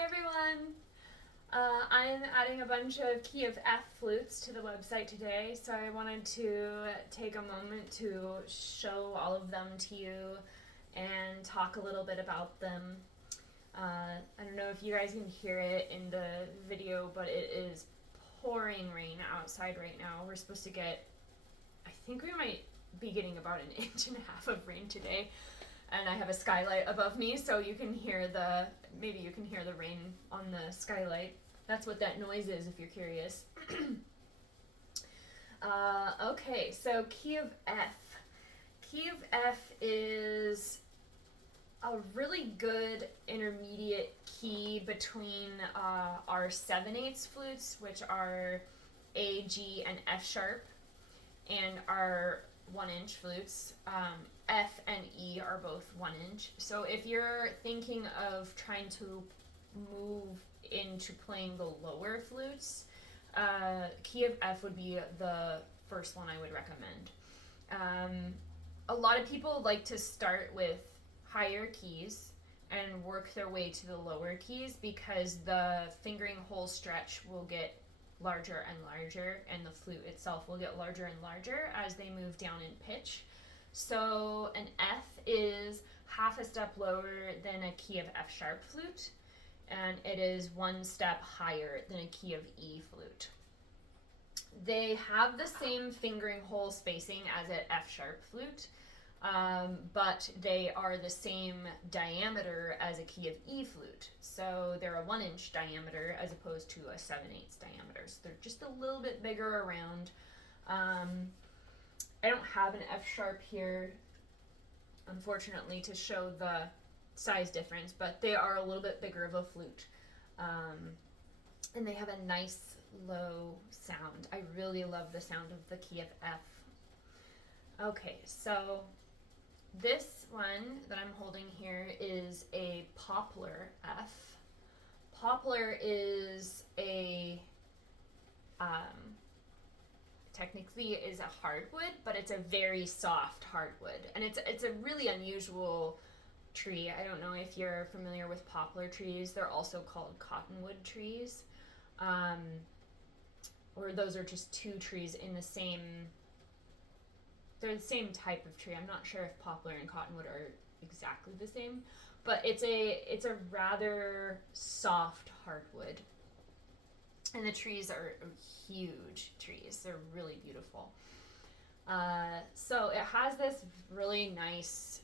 Hi everyone! I'm adding a bunch of Key of F flutes to the website today, so I wanted to take a moment to show all of them to you and talk a little bit about them. I don't know if you guys can hear it in the video, but it is pouring rain outside right now. We're supposed to get, I think we might be getting about an inch and a half of rain today. And I have a skylight above me, so you can hear maybe you can hear the rain on the skylight. That's what that noise is, if you're curious. Okay, so Key of F. Key of F is a really good intermediate key between our 7/8 flutes, which are A, G, and F sharp, and our 1-inch flutes. F and E are both 1-inch. So if you're thinking of trying to move into playing the lower flutes, Key of F would be the first one I would recommend. A lot of people like to start with higher keys and work their way to the lower keys because the fingering hole stretch will get larger and larger, and the flute itself will get larger and larger as they move down in pitch. So an F is half a step lower than a key of F sharp flute, and it is one step higher than a key of E flute. They have the same fingering hole spacing as an F sharp flute, but they are the same diameter as a key of E flute. So they're a 1-inch diameter as opposed to a 7/8 diameter. So they're just a little bit bigger around. I don't have an F sharp here, unfortunately, to show the size difference, but they are a little bit bigger of a flute. And they have a nice low sound. I really love the sound of the key of F. Okay, so this one that I'm holding here is a Poplar F. Poplar is technically is a hardwood, but it's a very soft hardwood, and it's a really unusual tree. I don't know if you're familiar with poplar trees. They're also called cottonwood trees, or those are just two trees in the same. They're the same type of tree. I'm not sure if poplar and cottonwood are exactly the same, but it's a rather soft hardwood. And the trees are huge trees. They're really beautiful. So it has this really nice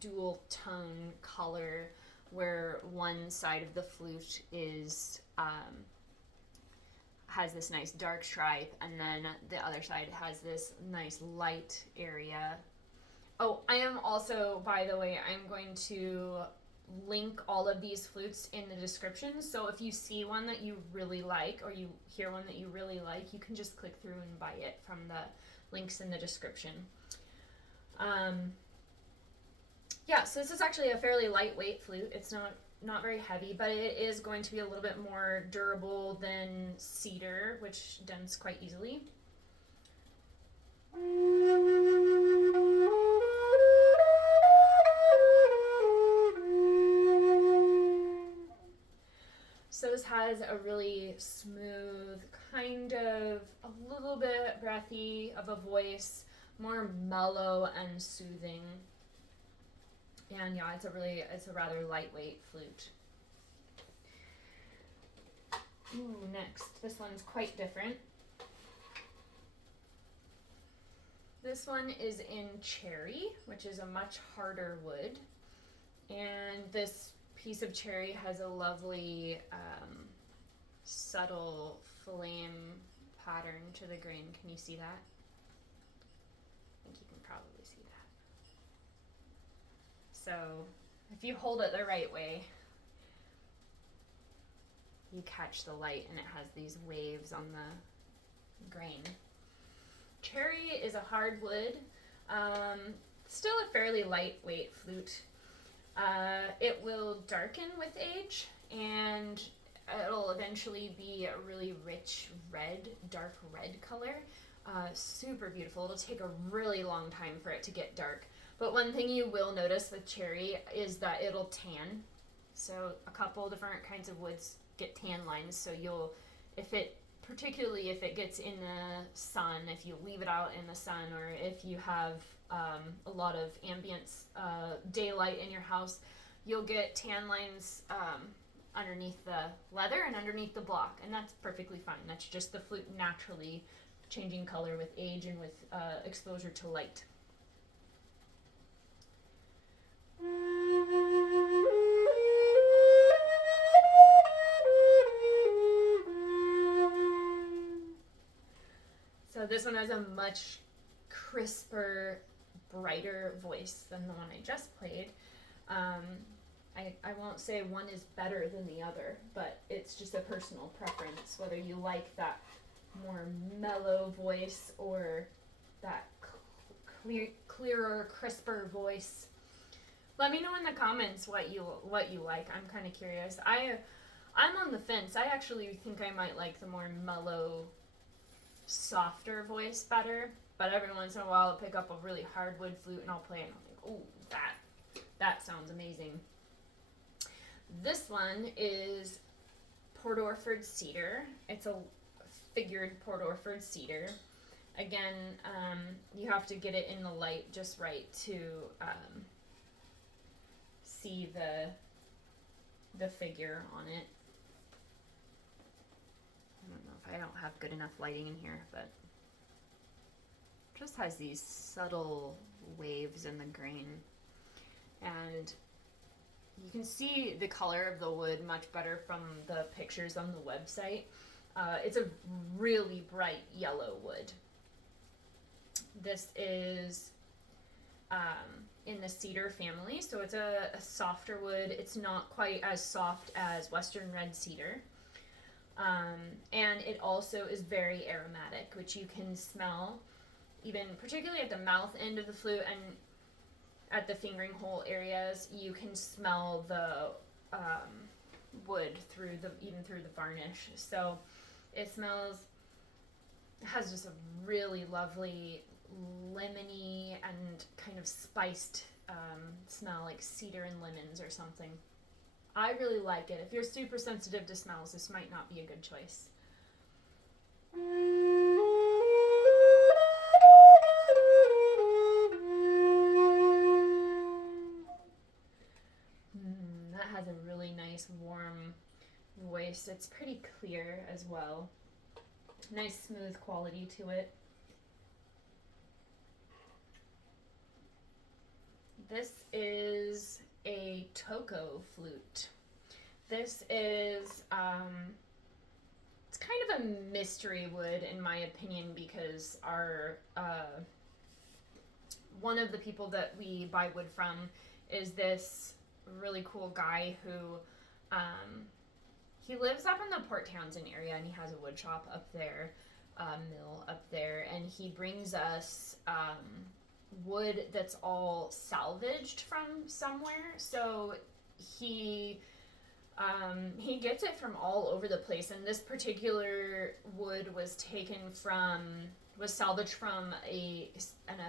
dual tone color where one side of the flute is has this nice dark stripe, and then the other side has this nice light area. Oh, I am also, by the way, I'm going to link all of these flutes in the description, so if you see one that you really like or you hear one that you really like, you can just click through and buy it from the links in the description. Yeah, so this is actually a fairly lightweight flute. It's not very heavy, but it is going to be a little bit more durable than cedar, which dents quite easily. So this has a really smooth, kind of a little bit breathy of a voice, more mellow and soothing. And yeah, it's a rather lightweight flute. Ooh, next, this one's quite different. This one is in cherry, which is a much harder wood. And this piece of cherry has a lovely subtle flame pattern to the grain. Can you see that? I think you can probably see that. So if you hold it the right way, you catch the light and it has these waves on the grain. Cherry is a hardwood, still a fairly lightweight flute. It will darken with age, and it'll eventually be a really rich red, dark red color. Super beautiful. It'll take a really long time for it to get dark. But one thing you will notice with cherry is that it'll tan So a couple different kinds of woods get tan lines. So you'll, particularly if it gets in the sun, if you leave it out in the sun, or if you have a lot of ambient daylight in your house, you'll get tan lines underneath the leather and underneath the block, and that's perfectly fine. That's just the flute naturally changing color with age and with exposure to light. So this one has a much crisper, brighter voice than the one I just played. I won't say one is better than the other, but it's just a personal preference, whether you like that more mellow voice or that clearer, crisper voice. Let me know in the comments what you like. I'm kind of curious. I'm on the fence. I actually think I might like the more mellow, softer voice better, but every once in a while I'll pick up a really hardwood flute and I'll play it and I'll think, oh, that sounds amazing. This one is Port Orford Cedar. It's a figured Port Orford Cedar. Again, you have to get it in the light just right to see the figure on it. I don't know if I don't have good enough lighting in here, but it just has these subtle waves in the grain, and you can see the color of the wood much better from the pictures on the website. It's a really bright yellow wood. This is in the cedar family, so it's a softer wood. It's not quite as soft as Western red cedar. And it also is very aromatic, which you can smell even particularly at the mouth end of the flute and at the fingering hole areas. You can smell the wood even through the varnish. So it has just a really lovely lemony and kind of spiced smell, like cedar and lemons or something. I really like it. If you're super sensitive to smells, this might not be a good choice. That has a really nice warm voice. It's pretty clear as well. Nice smooth quality to it. This is a Toco flute. This is, it's kind of a mystery wood in my opinion, because one of the people that we buy wood from is this really cool guy who, he lives up in the Port Townsend area, and he has a wood shop up there, mill up there, and he brings us, wood that's all salvaged from somewhere. So he gets it from all over the place, and this particular wood was salvaged from an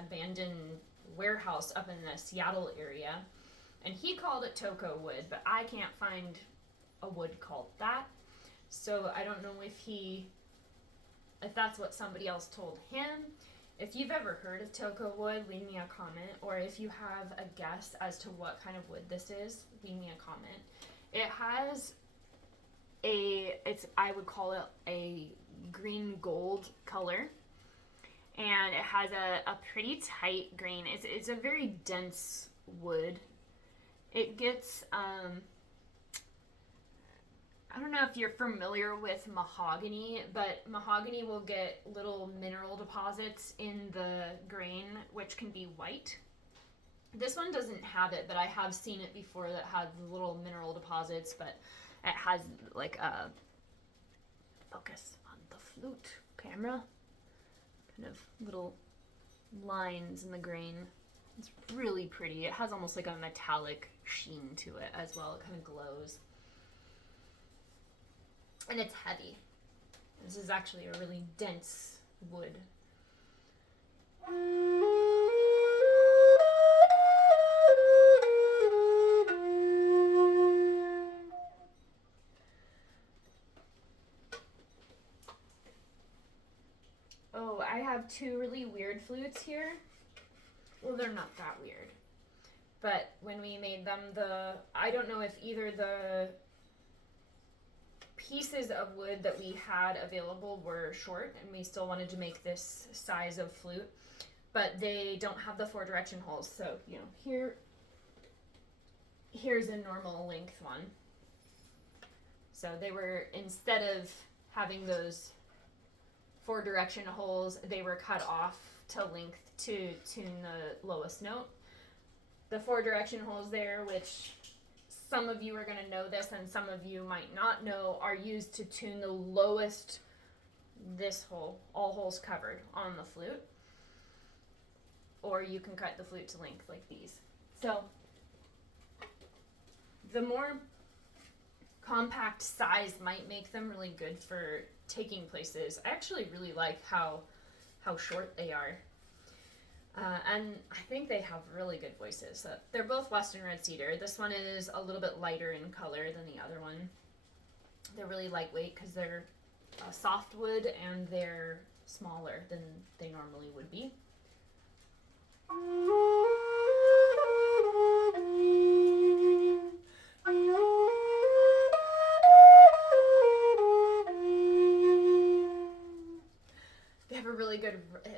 abandoned warehouse up in the Seattle area, and he called it Toco wood, but I can't find a wood called that, so I don't know if that's what somebody else told him. If you've ever heard of Toco wood, leave me a comment, or if you have a guess as to what kind of wood this is, leave me a comment. It has I would call it a green gold color, and it has a pretty tight grain. It's a very dense wood. It gets, I don't know if you're familiar with mahogany, but mahogany will get little mineral deposits in the grain, which can be white. This one doesn't have it, but I have seen it before that had little mineral deposits, but it has like a focus on the flute camera, kind of little lines in the grain. It's really pretty. It has almost like a metallic sheen to it as well. It kind of glows. And it's heavy. This is actually a really dense wood. I have two really weird flutes here. Well, they're not that weird. But when we made them, I don't know if either the pieces of wood that we had available were short and we still wanted to make this size of flute, but they don't have the 4 direction holes. So, you know, here's a normal length one. So they were, instead of having those 4 direction holes, they were cut off to length to tune the lowest note. The 4 direction holes there, which some of you are going to know this and some of you might not know, are used to tune the lowest, this hole, all holes covered on the flute. Or you can cut the flute to length like these. So the more compact size might make them really good for taking places. I actually really like how short they are. And I think they have really good voices. They're both Western Red Cedar. This one is a little bit lighter in color than the other one. They're really lightweight because they're softwood and they're smaller than they normally would be.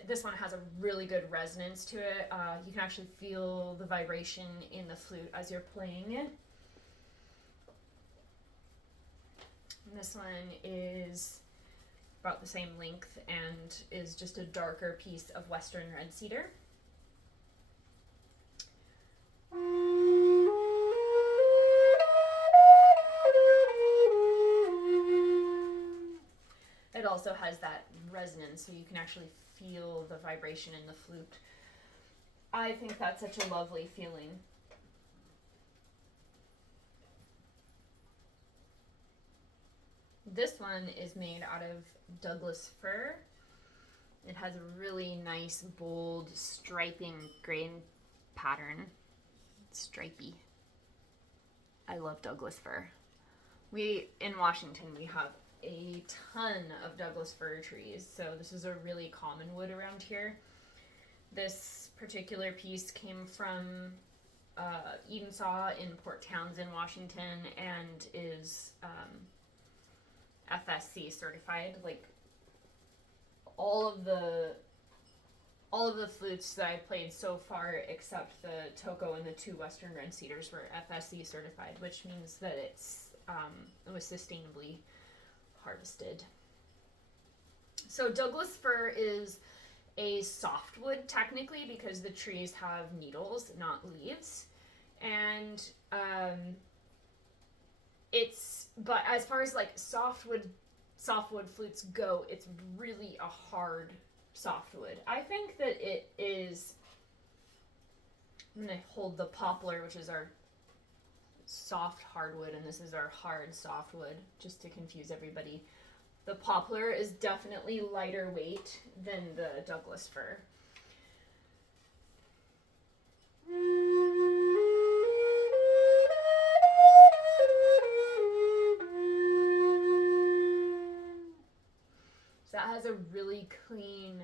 This one has a really good resonance to it. You can actually feel the vibration in the flute as you're playing it. And this one is about the same length and is just a darker piece of Western Red Cedar. It also has that resonance, so you can actually feel the vibration in the flute. I think that's such a lovely feeling. This one is made out of Douglas fir. It has a really nice, bold, striping grain pattern. It's stripy. I love Douglas fir. In Washington, we have a ton of Douglas fir trees, so this is a really common wood around here. This particular piece came from Edensaw in Port Townsend, Washington, and is FSC certified. Like all of the flutes that I played so far, except the Toco and the 2 Western Red Cedars, were FSC certified, which means that it was sustainably harvested. So Douglas fir is a softwood technically because the trees have needles, not leaves, and but as far as like softwood flutes go, it's really a hard softwood. I think that it is. I'm gonna hold the poplar, which is our soft hardwood, and this is our hard softwood, just to confuse everybody. The poplar is definitely lighter weight than the Douglas fir. So that has a really clean,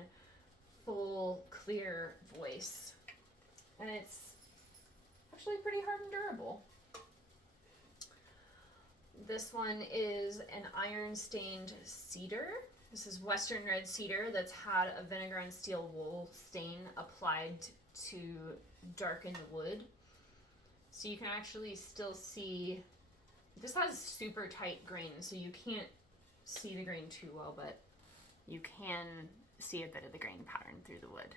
full, clear voice, and it's actually pretty hard and durable. This one is an iron stained cedar. This is Western Red Cedar that's had a vinegar and steel wool stain applied to darken the wood. So you can actually still see, this has super tight grain, so you can't see the grain too well, but you can see a bit of the grain pattern through the wood,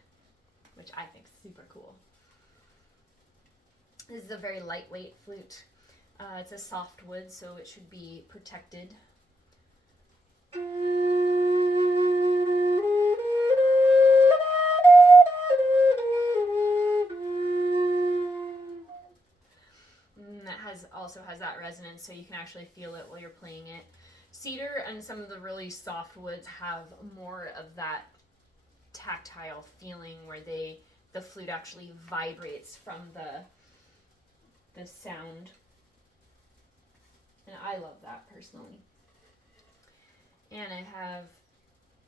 which I think is super cool. This is a very lightweight flute. It's a soft wood, so it should be protected. And that also has that resonance, so you can actually feel it while you're playing it. Cedar and some of the really soft woods have more of that tactile feeling where the flute actually vibrates from the sound. And I love that personally. And I have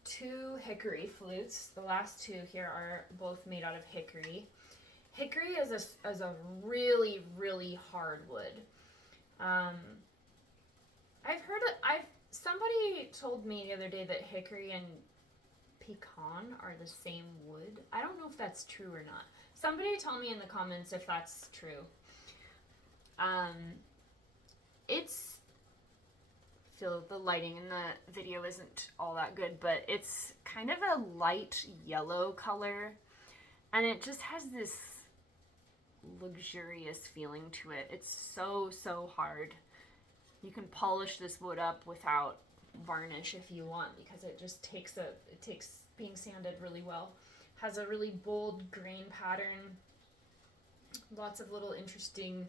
2 hickory flutes. The last 2 here are both made out of hickory. Hickory is a really, really hard wood. Somebody told me the other day that hickory and pecan are the same wood. I don't know if that's true or not. Somebody tell me in the comments if that's true. The lighting in the video isn't all that good, but it's kind of a light yellow color, and it just has this luxurious feeling to it. It's so, so hard. You can polish this wood up without varnish if you want, because it just takes being sanded really well. Has a really bold grain pattern. Lots of little interesting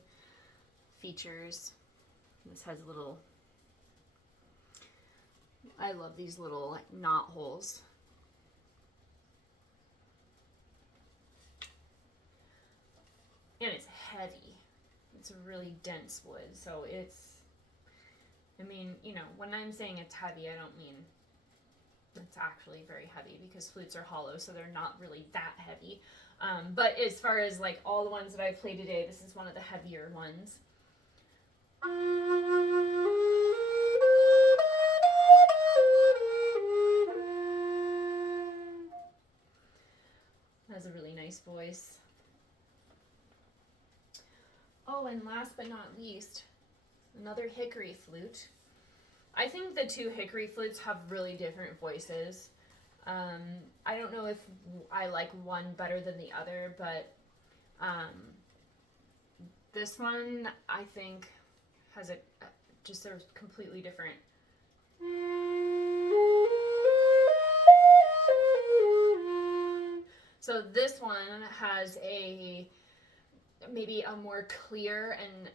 features. This has I love these little like knot holes. And it's heavy. It's a really dense wood, so when I'm saying it's heavy, I don't mean it's actually very heavy, because flutes are hollow, so they're not really that heavy. But as far as like all the ones that I've played today, this is one of the heavier ones. Has a really nice voice. Oh, and last but not least, another hickory flute. I think the 2 hickory flutes have really different voices. I don't know if I like one better than the other, but this one I think has just a completely different. So this one has maybe a more clear and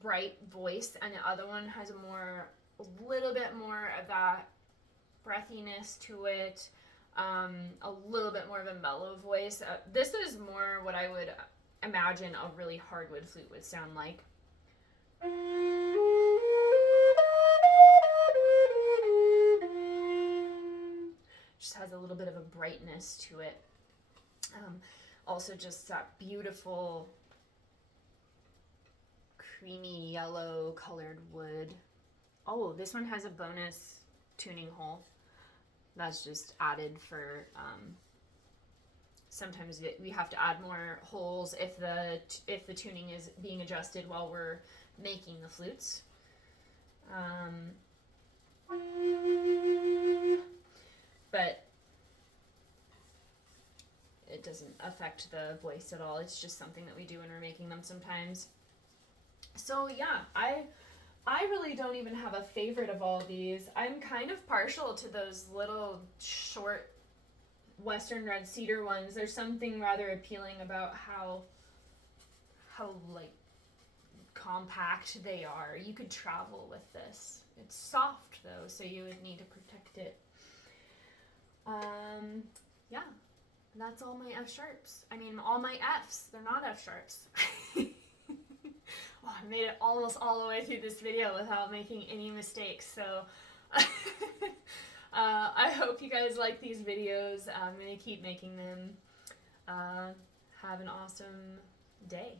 bright voice, and the other one has a little bit more of that breathiness to it, a little bit more of a mellow voice. This is more what I would imagine a really hardwood flute would sound like. Just has a little bit of a brightness to it. Also just that beautiful creamy yellow colored wood. Oh, this one has a bonus tuning hole. That's just added for, sometimes we have to add more holes if the tuning is being adjusted while we're making the flutes. But it doesn't affect the voice at all. It's just something that we do when we're making them sometimes. So yeah, I really don't even have a favorite of all these. I'm kind of partial to those little short Western red cedar ones. There's something rather appealing about how like compact they are. You could travel with this. It's soft though, so you would need to protect it. Yeah, that's all my F sharps. I mean, all my Fs. They're not F sharps. Oh, I made it almost all the way through this video without making any mistakes, so I hope you guys like these videos. I'm going to keep making them. Have an awesome day.